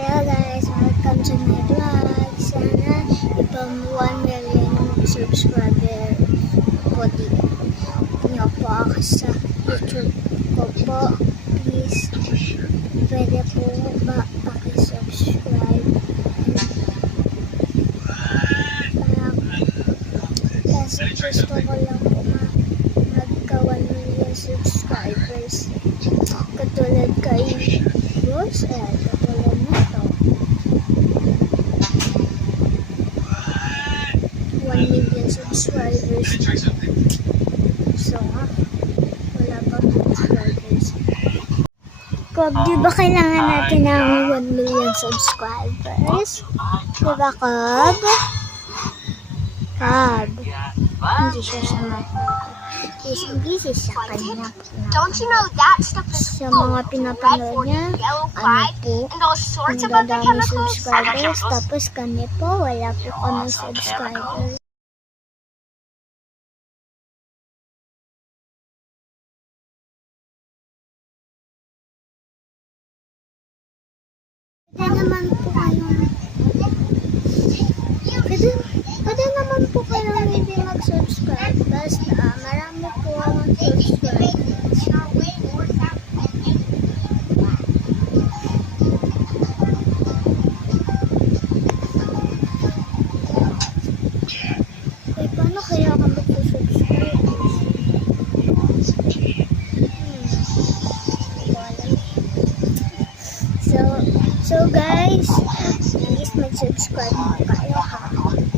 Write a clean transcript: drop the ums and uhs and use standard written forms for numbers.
Hello guys, welcome to my vlog. Sana ipang 1 million subscriber po niyo po ako sa YouTube ko po. Please, pwede po ba pakisubscribe? Kasi gusto ko lang po magka 1 million subscribers. Katulad kay Rose, katulad nito. 1 million subscribers. So, wala pa subscribers. Kob, di ba kailangan natin ng 1 million subscribers? Di ba, Kob? Kob. Hindi siya sumasagot. Busy siya kanina. Don't you know that stuff is Sa full mga of pinapanood niya, yellow ano pride po, and all sorts of ang other dadami chemicals? subscribers, tapos kami po, wala po kami subscribers. Pwede naman po kayong hindi mag-subscribe. Basta marami po ang subscribe. Eh, paano kaya ako mag-subscribe? So guys, please mag-subscribe kayo ha.